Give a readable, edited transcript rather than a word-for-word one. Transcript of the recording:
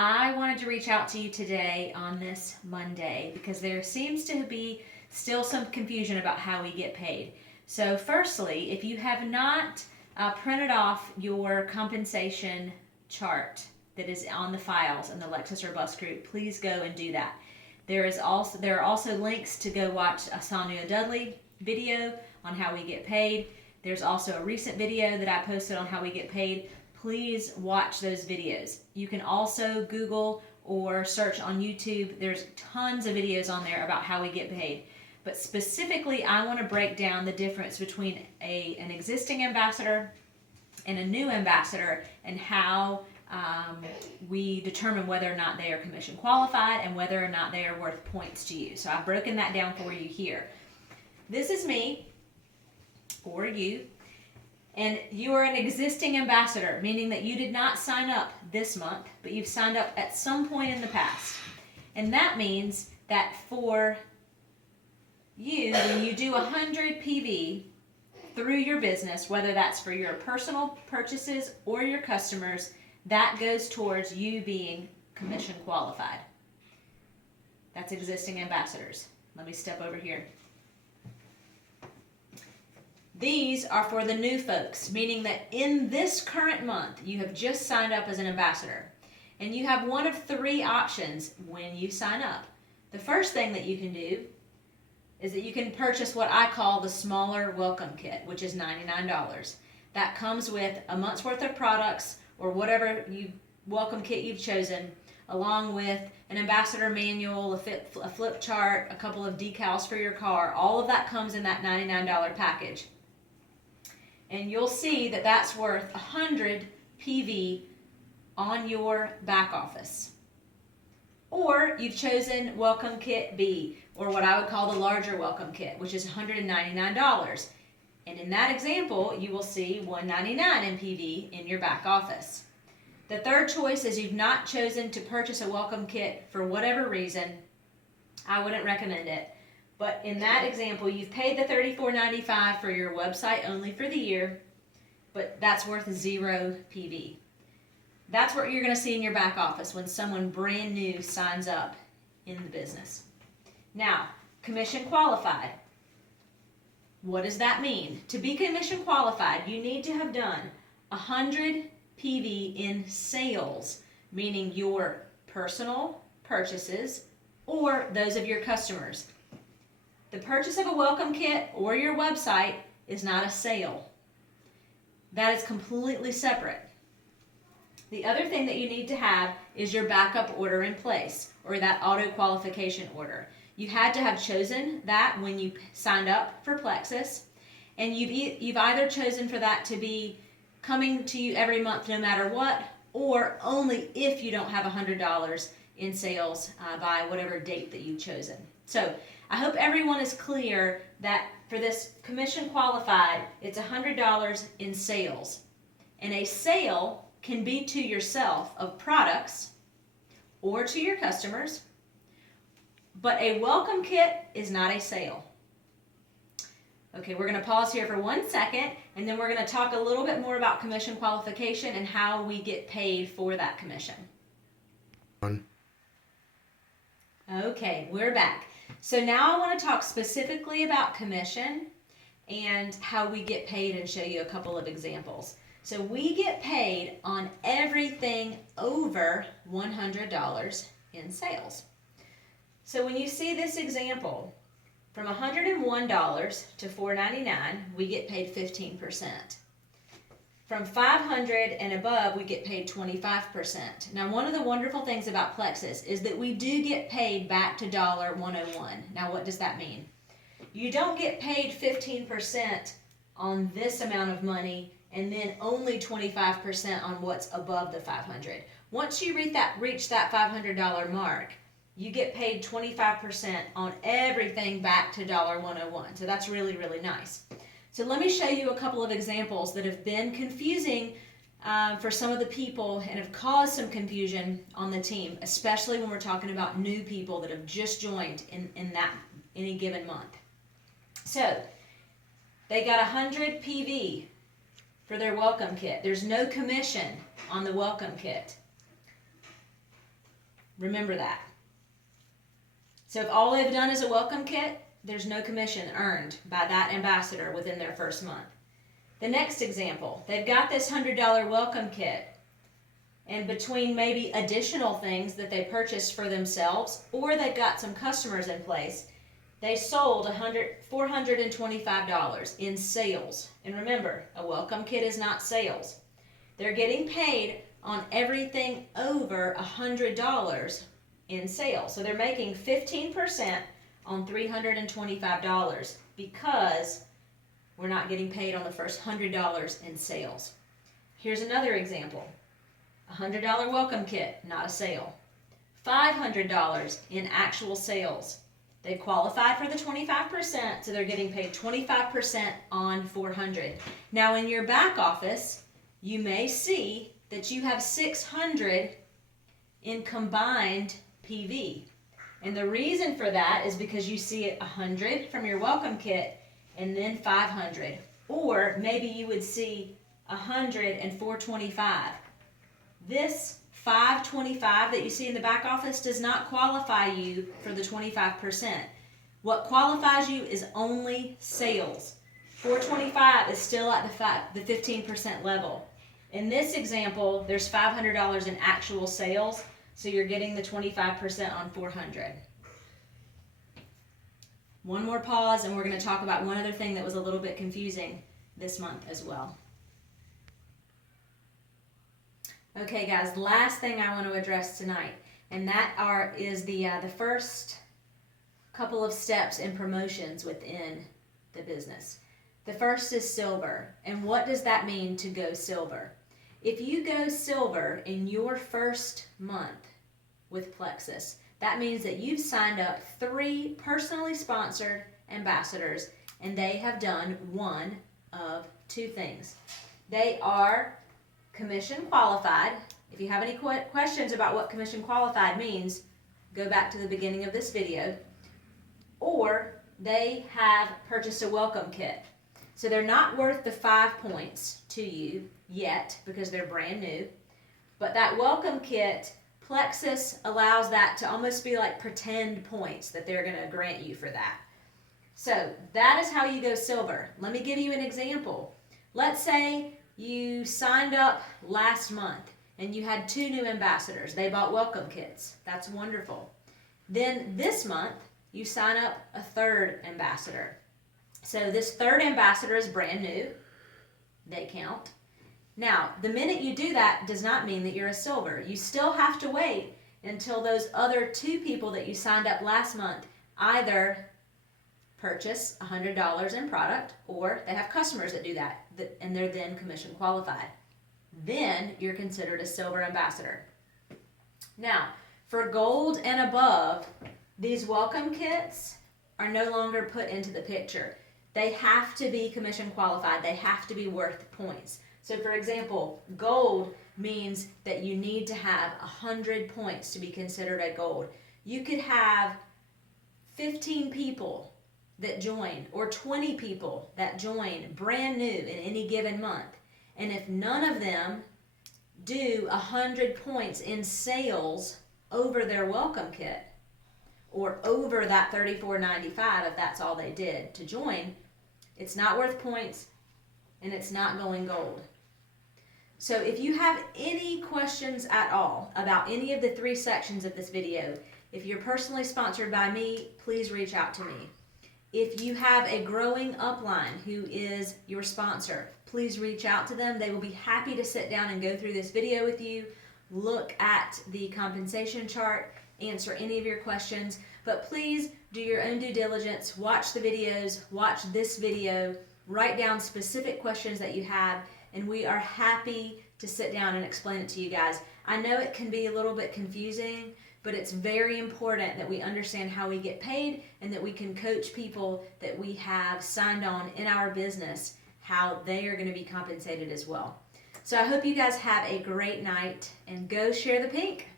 I wanted to reach out to you today on this Monday because there seems to be still some confusion about how we get paid. So firstly, if you have not printed off your compensation chart that is on the files in the Lexus or Bus group, please go and do that. There are also links to go watch a Sonia Dudley video on how we get paid. There's also a recent video that I posted on how we get paid. Please watch those videos. You can also Google or search on YouTube. There's tons of videos on there about how we get paid. But specifically, I want to break down the difference between an existing ambassador and a new ambassador and how we determine whether or not they are commission qualified and whether or not they are worth points to you. So I've broken that down for you here. This is me, or you, and you are an existing ambassador, meaning that you did not sign up this month, but you've signed up at some point in the past. And that means that for you, when you do 100 PV through your business, whether that's for your personal purchases or your customers, that goes towards you being commission qualified. That's existing ambassadors. Let me step over here. These are for the new folks, meaning that in this current month, you have just signed up as an ambassador. And you have one of three options when you sign up. The first thing that you can do is that you can purchase what I call the smaller welcome kit, which is $99. That comes with a month's worth of products or whatever welcome kit you've chosen, along with an ambassador manual, a flip chart, a couple of decals for your car. All of that comes in that $99 package. And you'll see that that's worth 100 PV on your back office. Or you've chosen Welcome Kit B, or what I would call the larger Welcome Kit, which is $199. And in that example, you will see $199 in PV in your back office. The third choice is you've not chosen to purchase a Welcome Kit for whatever reason. I wouldn't recommend it. But in that example, you've paid the $34.95 for your website only for the year, but that's worth 0 PV. That's what you're going to see in your back office when someone brand new signs up in the business. Now, commission qualified. What does that mean? To be commission qualified, you need to have done 100 PV in sales, meaning your personal purchases or those of your customers. The purchase of a welcome kit or your website is not a sale. That is completely separate. The other thing that you need to have is your backup order in place, or that auto qualification order. You had to have chosen that when you signed up for Plexus, and you've either chosen for that to be coming to you every month no matter what, or only if you don't have $100 in sales by whatever date that you've chosen. So I hope everyone is clear that for this commission qualified, it's $100 in sales. And a sale can be to yourself of products or to your customers, but a welcome kit is not a sale. Okay, we're going to pause here for 1 second, and then we're going to talk a little bit more about commission qualification and how we get paid for that commission. Okay, we're back. So now I want to talk specifically about commission and how we get paid and show you a couple of examples. So we get paid on everything over $100 in sales. So when you see this example, from $101 to $499, we get paid 15%. From $500 and above, we get paid 25%. Now, one of the wonderful things about Plexus is that we do get paid back to $101. Now, what does that mean? You don't get paid 15% on this amount of money and then only 25% on what's above the $500. Once you reach that $500 mark, you get paid 25% on everything back to $101. So that's really, really nice. So let me show you a couple of examples that have been confusing for some of the people and have caused some confusion on the team, especially when we're talking about new people that have just joined in any given month. So they got 100 PV for their welcome kit. There's no commission on the welcome kit. Remember that. So if all they've done is a welcome kit, there's no commission earned by that ambassador within their first month. The next example, they've got this $100 welcome kit, and between maybe additional things that they purchased for themselves, or they've got some customers in place, they sold $425 in sales. And remember, a welcome kit is not sales. They're getting paid on everything over $100 in sales. So they're making 15% on $325 because we're not getting paid on the first $100 in sales. Here's another example. A $100 welcome kit, not a sale. $500 in actual sales. They qualified for the 25%, so they're getting paid 25% on $400. Now in your back office, you may see that you have $600 in combined PV. And the reason for that is because you see it $100 from your welcome kit and then $500. Or maybe you would see $100 and $425. This $525 that you see in the back office does not qualify you for the 25%. What qualifies you is only sales. $425 is still at the 15% level. In this example, there's $500 in actual sales, so you're getting the 25% on $400. One more pause, and we're going to talk about one other thing that was a little bit confusing this month as well. Okay, guys, last thing I want to address tonight, and that is the first couple of steps in promotions within the business. The first is silver, and what does that mean to go silver? If you go silver in your first month with Plexus, that means that you've signed up 3 personally sponsored ambassadors, and they have done one of 2 things. They are commission qualified. If you have any questions about what commission qualified means, go back to the beginning of this video. Or they have purchased a welcome kit. So they're not worth the 5 points to you yet because they're brand new. But that welcome kit, Plexus allows that to almost be like pretend points that they're going to grant you for that. So that is how you go silver. Let me give you an example. Let's say you signed up last month and you had 2 new ambassadors. They bought welcome kits. That's wonderful. Then this month, you sign up a 3rd ambassador. So this 3rd ambassador is brand new. They count. Now, the minute you do that does not mean that you're a silver. You still have to wait until those other 2 people that you signed up last month either purchase $100 in product, or they have customers that do that, and they're then commission qualified. Then you're considered a silver ambassador. Now, for gold and above, these welcome kits are no longer put into the picture. They have to be commission qualified. They have to be worth points. So for example, gold means that you need to have 100 points to be considered a gold. You could have 15 people that join or 20 people that join brand new in any given month. And if none of them do 100 points in sales over their welcome kit, or over that $34.95 if that's all they did to join, it's not worth points and it's not going gold. So if you have any questions at all about any of the 3 sections of this video, if you're personally sponsored by me, please reach out to me. If you have a growing upline who is your sponsor, please reach out to them. They will be happy to sit down and go through this video with you, look at the compensation chart, answer any of your questions, but please do your own due diligence, watch the videos, watch this video, write down specific questions that you have, and we are happy to sit down and explain it to you guys. I know it can be a little bit confusing, but it's very important that we understand how we get paid and that we can coach people that we have signed on in our business, how they are going to be compensated as well. So I hope you guys have a great night, and go share the pink.